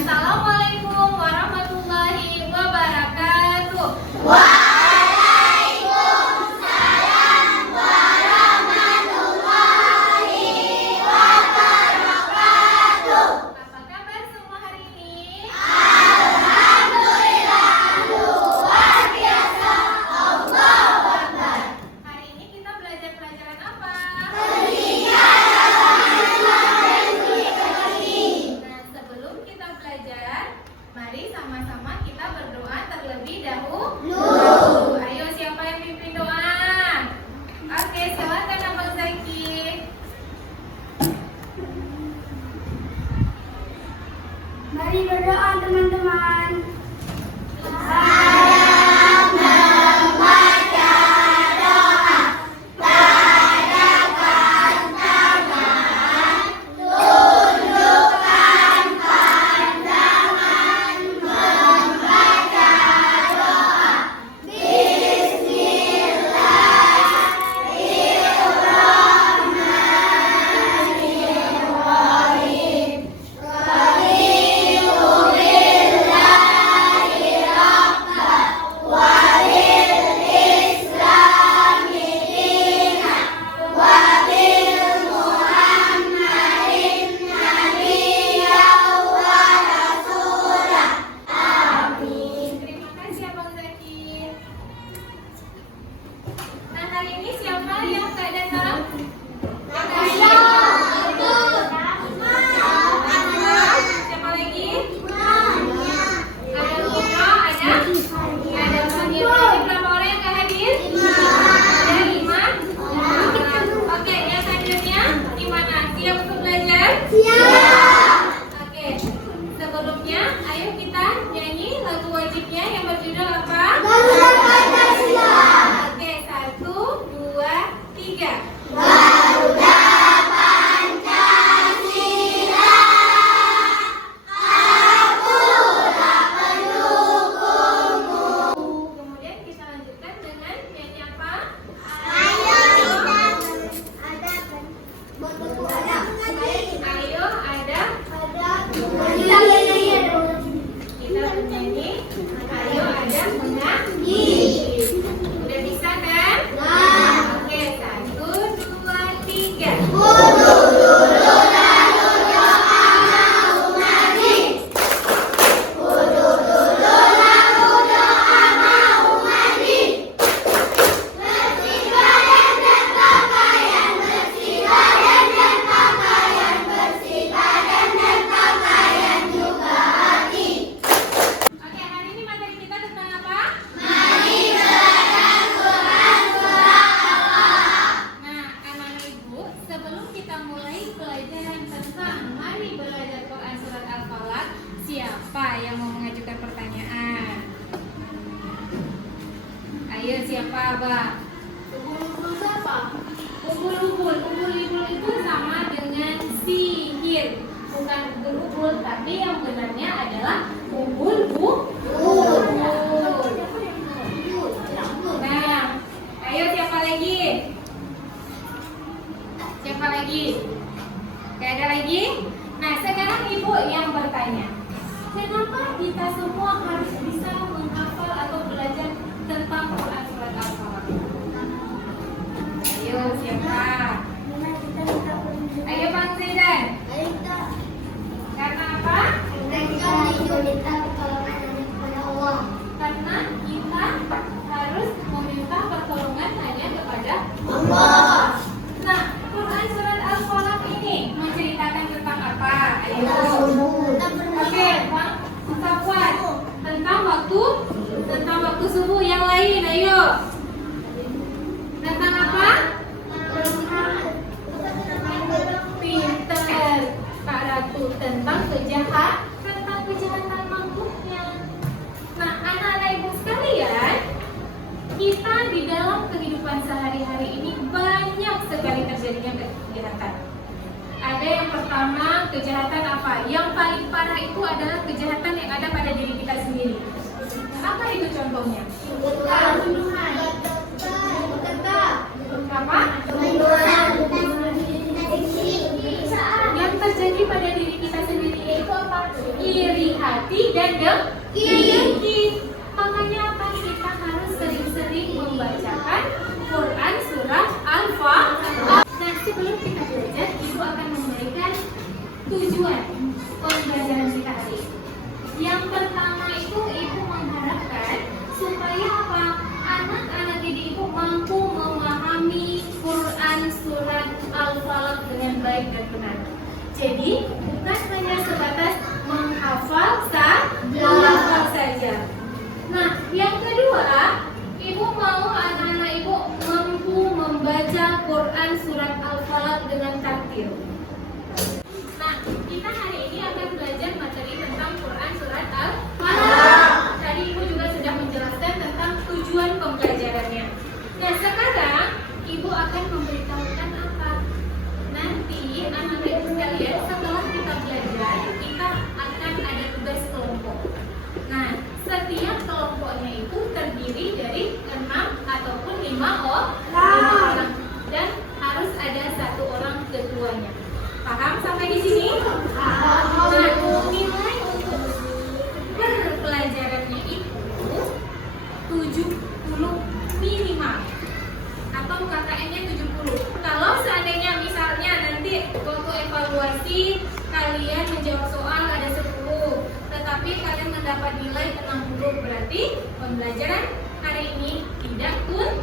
Assalamualaikum warahmatullahi wabarakatuh. Waalaikumsalam warahmatullahi wabarakatuh. Apa kabar semua hari ini? Alhamdulillah, luar biasa. Allahu Akbar. Hari ini kita belajar pelajaran apa? Nah, sebelum kita belajar, mari sama-sama kita berdoa terlebih dahulu. Ayo, siapa yang pimpin doa? Oke, silakan Abang Zaki. Mari berdoa teman-teman. Terima kasih Abang Zaki. Nah, hari ini siapa yang tak datang? Siapa lagi? Ada Luka, ada Fahir. Ini berapa orang yang gak hadir? Ada 5. Oke, yang hadirnya gimana? Siap untuk belajar? Oke, sebelumnya ayo kita nyanyi lagu wajibnya yang berjudul apa? Oke, 1, 2, 3. Kemudian kita lanjutkan dengan nyanyi apa? Ayo ada. Kita bernyanyi. Ayo ada menyanyi. Udah bisa kan? Oke, 1, 2, 3. Oke, hari ini materi kita tentang apa? Nah, anak-anak ibu, sebelum kita mulai pelajaran tentang mari belajar Quran surat Al-Falaq, siapa yang mau mengajukan pertanyaan? Ayo, siapa, Abang? Ubul-ubul itu sama dengan sihir. Bukan ubul-ubul, tapi yang benarnya adalah ubul-ubul. Nah, ayo siapa lagi? Siapa lagi? Gak ada lagi? Nah, sekarang ibu yang bertanya, kenapa kita semua harus bisa menghafal atau belajar tentang Quran surat Al-Falaq? Ayo siapa? Ayo Bang Zaidan. Karena apa? Karena kita harus meminta pertolongan hanya kepada Allah. Nah, Quran surat Al-Falaq ini menceritakan tentang apa? Ayo. Oke, Bang Safwan. Tentang waktu subuh. Yang lain, ayo. Tentang apa? Pinter, Kak Ratu. Tentang kejahatan makhluknya. Nah, anak-anak ibu sekalian, kita di dalam kehidupan sehari-hari ini banyak sekali terjadinya kejahatan. Ada yang pertama, kejahatan apa? Yang paling parah itu adalah kejahatan yang ada pada diri kita sendiri. Apa itu contohnya? Apa? Yang terjadi pada diri kita sendiri yaitu apa? Iri, baik dan benar. Jadi bukan hanya sebatas menghafal saja. Nah, yang kedua, ibu mau anak-anak ibu mampu membaca Quran surat Al-Falaq dengan tartil. Nah, kita hari ini akan belajar materi tentang Quran surat Al-Falaq. Tadi ibu juga sudah menjelaskan tentang tujuan pembelajarannya. Nah, sekarang ibu akan memberitahukan apa? Nanti anak-anak ibu sekalian, setelah kita belajar, kita akan ada tugas kelompok. Nah, setiap kelompoknya itu terdiri dari 6 ataupun 5 orang dan harus ada 1 orang ketuanya. Paham sampai di sini? Nah, nilai untuk pelajarannya itu 70 minimal atau KKM-nya 70. Kalau seandainya misalnya nanti waktu evaluasi kalian menjawab soal ada 10, tetapi kalian mendapat nilai 60, berarti pembelajaran hari ini tidak tuntas.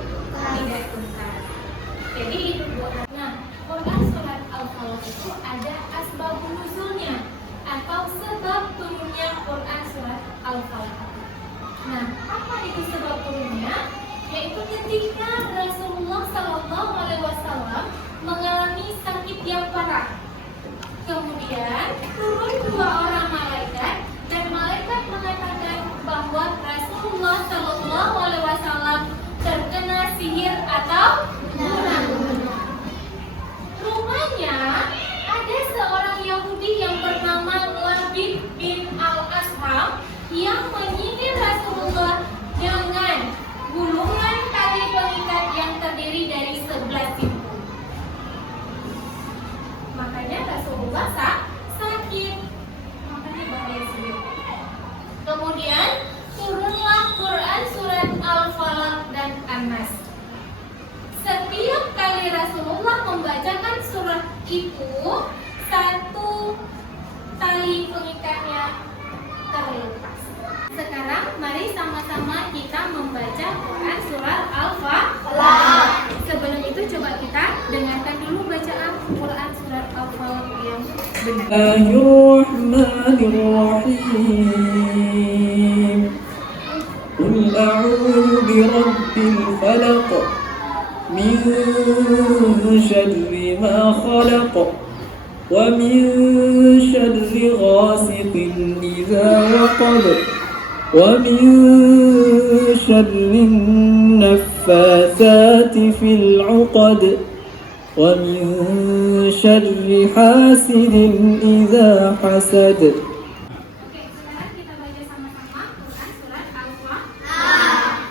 Jadi itu buat. Nah, Quran surat Al-Falaq itu ada asbabun nuzulnya atau sebab turunnya Quran surat Al-Falaq. Nah, apa itu sebab turunnya? Yaitu ketika Rasulullah SAW mengalami sakit yang parah. Kemudian turun 2 orang malaikat dan malaikat mengatakan bahwa Rasulullah SAW terkena sihir atau guna-guna. Rupanya ada seorang Yahudi yang bernama Labid bin Al-Asham yang menyihir Rasulullah dengan gulungan tali pengikat yang terdiri dari 11 simpul. Makanya Rasulullah sakit. Makanya bahaya sihir. Kemudian turunlah Quran surat Al-Falaq dan An-Nas. Setiap kali Rasulullah membacakan surat itu, 1 tali pengikatnya terlepas. Sekarang mari sama-sama kita membaca Quran surat Al-Falaq. Sebelum itu coba kita dengarkan dulu bacaan Quran surat Al-Falaq yang benar. Bismillahirrahmanirrahim. Qul a'udzu birabbil falaq min syarri ma khalaq wa min syarri ghasiqin idza waqab wa min syarri naffasati fil 'uqad wa min syarri hasidin idza hasad. Oke, sekarang kita baca sama-sama Quran surat Al-Falaq. Bismillahirrahmanirrahim.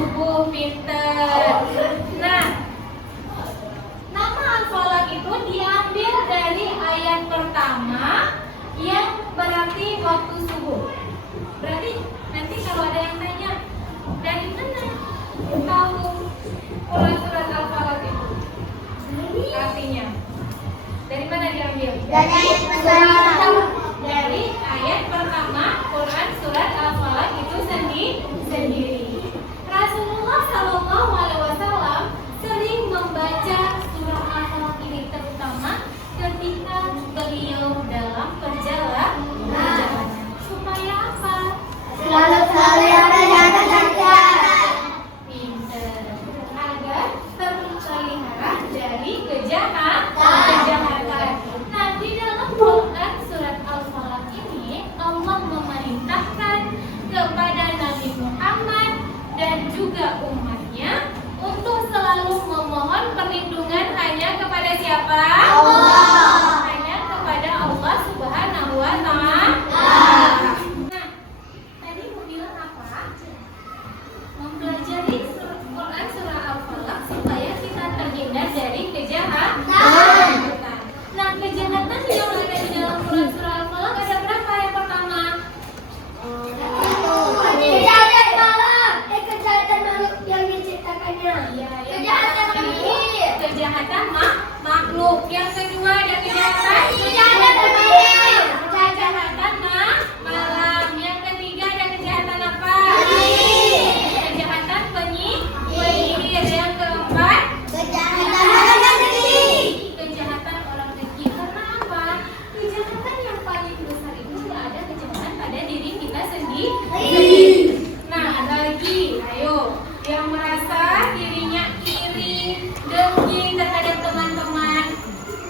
subuh, pinter. Nah, nama Al-Falaq itu diambil dari ayat pertama yang berarti waktu subuh. Berarti nanti kalau ada yang tanya, dari mana tahu surat Al-Falaq itu? Artinya, dari mana diambil? Dari ayat pertama. Dari ayat pertama Quran surat Al-Falaq itu sendiri. Rasulullah Shallallahu Alaihi Wasallam sering membaca surah Al-Falaq ini terutama ketika beliau dalam perjalanan. Supaya apa? Selalu yang berjaga-jaga. Pinter. Agar terpelihara dari kejahatan. Nah, di dalam Quran surat Al-Falaq ini Allah memerintahkan kepada Nabi Muhammad dan juga umatnya untuk selalu memohon perlindungan hanya kepada siapa? Allah. Hanya kepada Allah Subhanahu wa Ta'ala. Nah, tadi mau bilang apa? Mempelajari Quran surah Al-Falaq supaya kita terhindar dari kejahatan. Nah, kejahatan yang ada di dalam Quran surah Al-Falaq ada berapa yang pertama? Kejahatan malam. Kejahatan makhluk yang diciptakannya. Kejahatan makhluk. Yang kedua ada kejahatan malam. Yang ketiga ada kejahatan apa? Kejahatan penyihir. Yang keempat kejahatan orang kecil. Karena apa? Kejahatan yang paling besar itu tidak ada kejahatan pada diri kita sendiri. Nah, ada lagi, ayo, yang merasa dirinya iri, dengki terhadap teman-teman,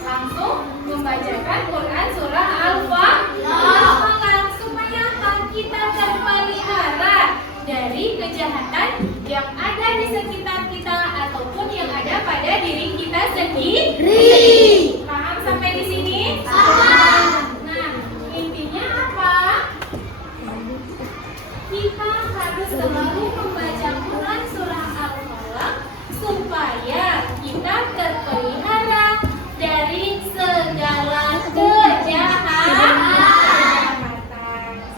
langsung membacakan Quran surah Al-Falaq supaya kita terpelihara dari kejahatan yang ada di sekitar kita ataupun yang ada pada diri kita sendiri. Paham sampai di sini? Paham. Nah, intinya apa? Kita harus selalu membaca Quran surah Al-Falaq supaya kita terpelihara dari segala kejahatan.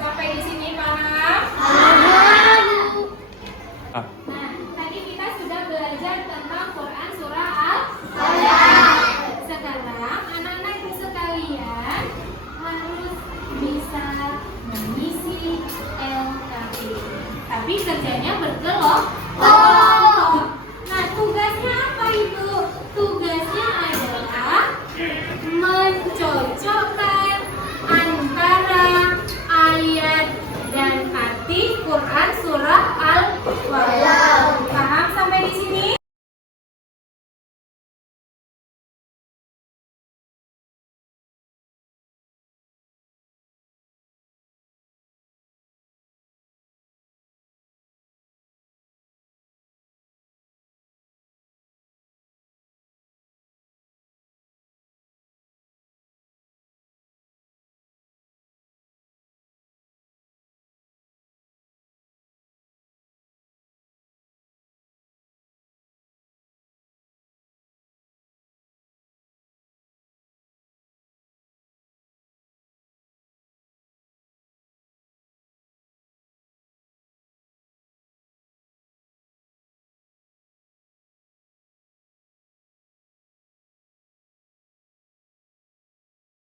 Sampai di sini paham? Nah, tadi kita sudah belajar tentang Quran surah Al-Falaq. Sekarang anak-anak sekalian harus bisa mengisi LKP. Tapi kerjanya berkelompok. Nah, tugasnya apa itu? Tugasnya adalah mencocokkan antara ayat dan arti Quran surah Al-Falaq. Paham sampai di sini?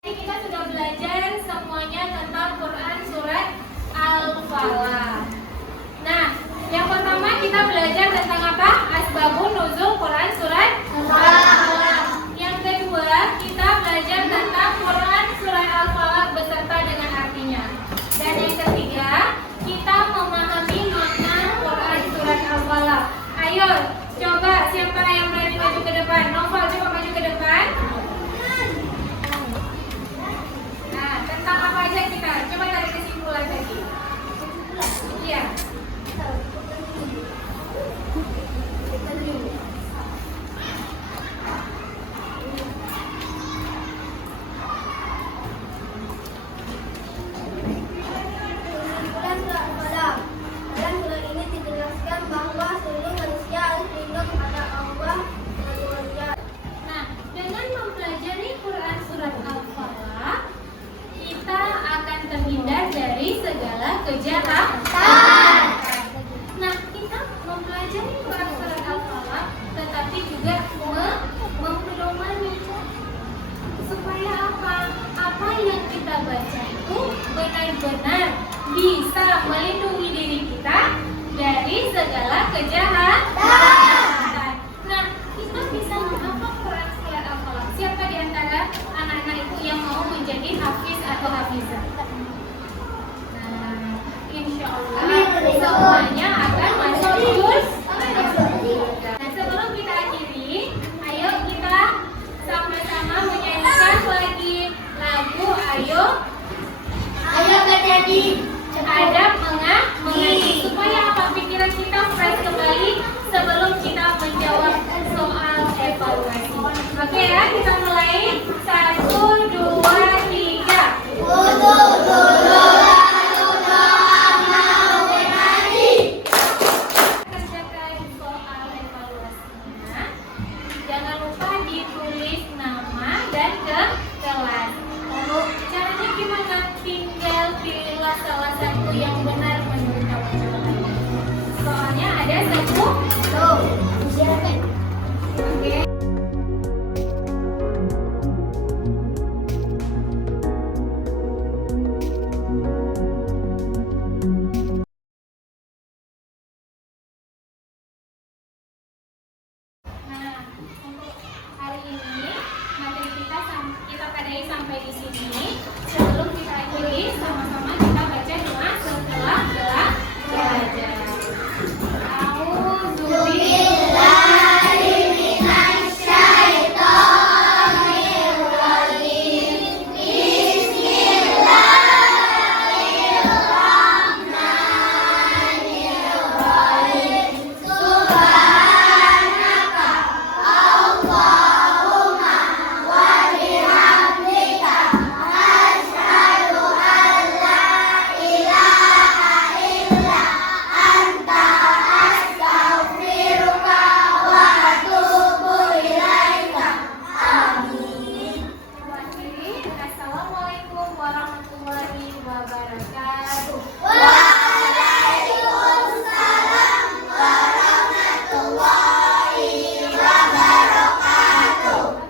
Kita sudah belajar semuanya tentang Quran surat Al-Falaq. Nah, yang pertama kita belajar tentang apa? Asbabun nuzul Quran surat Al-Falaq. Yang kedua, kita belajar tentang Quran surat Al-Falaq beserta dengan artinya. Dan yang ketiga, kita memahami makna Quran surat Al-Falaq. Ayo, coba siapa yang berani maju ke depan? Novel, coba maju ke depan. Tentang apa aja kita? Coba tarik kesimpulan tadi. Iya. Dalam surah Al-Falaq. Dalam surah ini dijelaskan bahwa dengan mempelajari Quran surat Al-Falaq, kita akan terhindar dari segala kejahatan. Nah, kita mempelajari Quran surat Al-Falaq, tetapi juga mempedomani supaya apa? Apa yang kita baca itu benar-benar bisa melindungi diri kita dari segala kejahatan. Nah, kita bisa menghafal Quran surat Al-Falaq. Siapa di antara anak-anak itu yang mau menjadi hafiz atau hafizah? Nah, insya Allah semuanya akan masuk surga. Nah, sebelum kita akhiri, ayo kita sama-sama menyanyikan lagi lagu Ayo menjadi Adab mengaji, supaya apa, pikiran kita fresh kembali sebelum kita menjawab soal evaluasi. Oke ya, kita mulai. 1, 2, 3. Wudu dulu lalu doa mau mengaji. Kerjakan soal evaluasinya. Jangan lupa ditulis nama dan ke kelas. Lalu caranya gimana? Tinggal pilihlah salah satu yang benar menurut kamu jawabannya. Soalnya ada 10. Oke. Nah, untuk hari ini materi kita kita kadai sampai di sini. Sebelum kita akhiri, sama-sama